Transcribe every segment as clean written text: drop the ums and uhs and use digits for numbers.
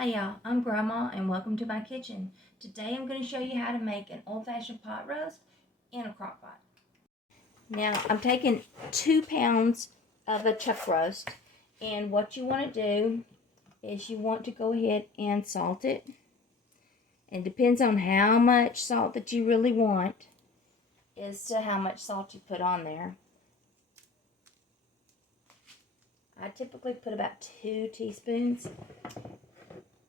Hi y'all, I'm Grandma and welcome to my kitchen. Today I'm going to show you how to make an old-fashioned pot roast in a crock pot. Now I'm taking 2 pounds of a chuck roast, and what you want to do is you want to go ahead and salt it. And it depends on how much salt that you really want as to how much salt you put on there. I typically put about 2 teaspoons.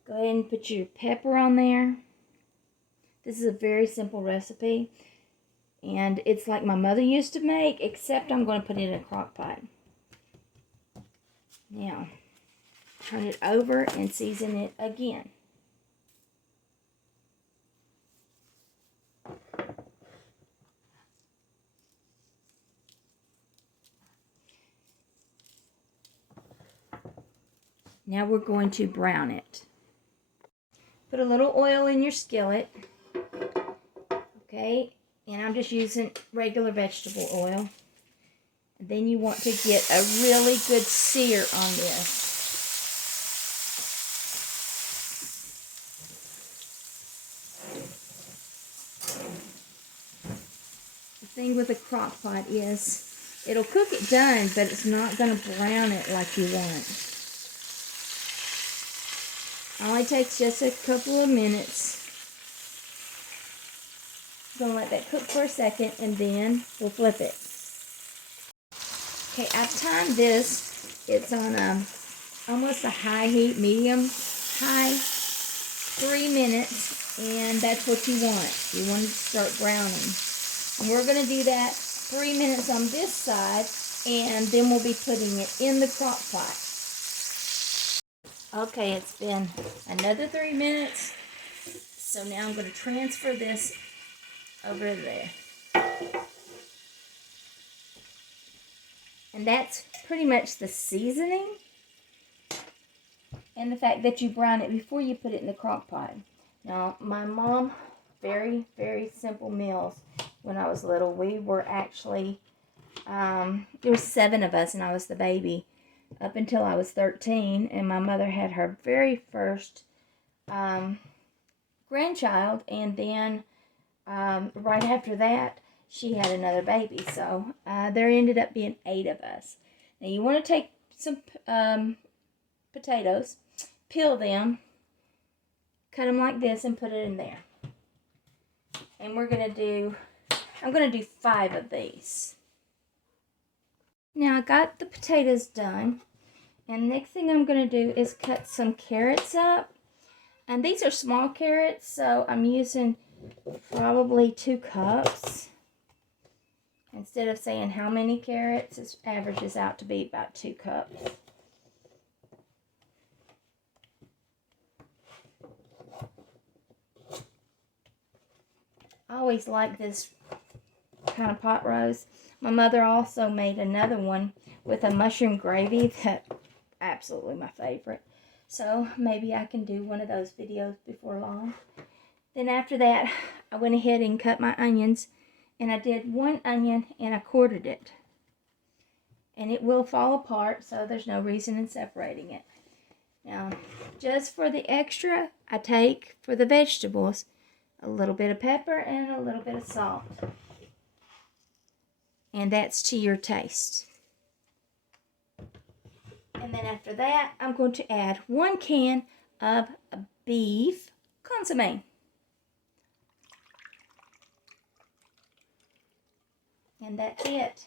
Go ahead and put your pepper on there. This is a very simple recipe, and it's like my mother used to make, except I'm going to put it in a crock pot. Now, turn it over and season it again. Now we're going to brown it. Put a little oil in your skillet, okay, and I'm just using regular vegetable oil. And then you want to get a really good sear on this. The thing with a crock pot is it'll cook it done, but it's not going to brown it like you want. Only takes just a couple of minutes. Gonna let that cook for a second, and then we'll flip it. Okay, I've timed this. It's on almost a high heat, medium high, 3 minutes, and that's what you want. You want it to start browning. And we're gonna do that 3 minutes on this side, and then we'll be putting it in the crock pot. Okay, it's been another 3 minutes, so now I'm going to transfer this over there. And that's pretty much the seasoning and the fact that you brown it before you put it in the crock pot. Now, my mom, very, very simple meals when I was little. We were actually, there were 7 of us, and I was the baby up until I was 13, and my mother had her very first grandchild, and then right after that she had another baby, so there ended up being 8 of us. Now you want to take some potatoes, peel them, cut them like this, and put it in there. And I'm going to do 5 of these. Now I got the potatoes done, and next thing I'm going to do is cut some carrots up. And these are small carrots, so I'm using probably 2 cups. Instead of saying how many carrots, it averages out to be about 2 cups. I always like this kind of pot roast. My mother also made another one with a mushroom gravy that absolutely my favorite. So maybe I can do one of those videos before long. Then after that, I went ahead and cut my onions, and I did 1 onion and I quartered it. And it will fall apart, so there's no reason in separating it. Now, just for the extra, I take for the vegetables a little bit of pepper and a little bit of salt. And that's to your taste. And then after that, I'm going to add 1 can of beef consomme. And that's it.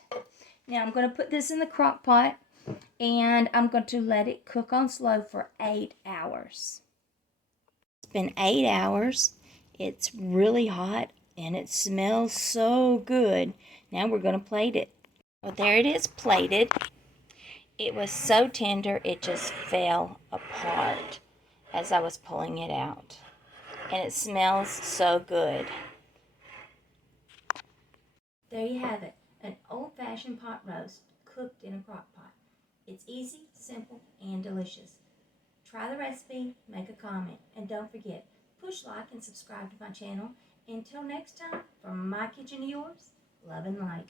Now I'm going to put this in the crock pot, and I'm going to let it cook on slow for 8 hours. It's been 8 hours. It's really hot, and it smells so good. Now we're going to plate it. Well, there it is, plated. It was so tender, it just fell apart as I was pulling it out. And it smells so good. There you have it, an old-fashioned pot roast cooked in a crock pot. It's easy, simple, and delicious. Try the recipe, make a comment, and don't forget, push like and subscribe to my channel. Until next time, from my kitchen to yours, love and light.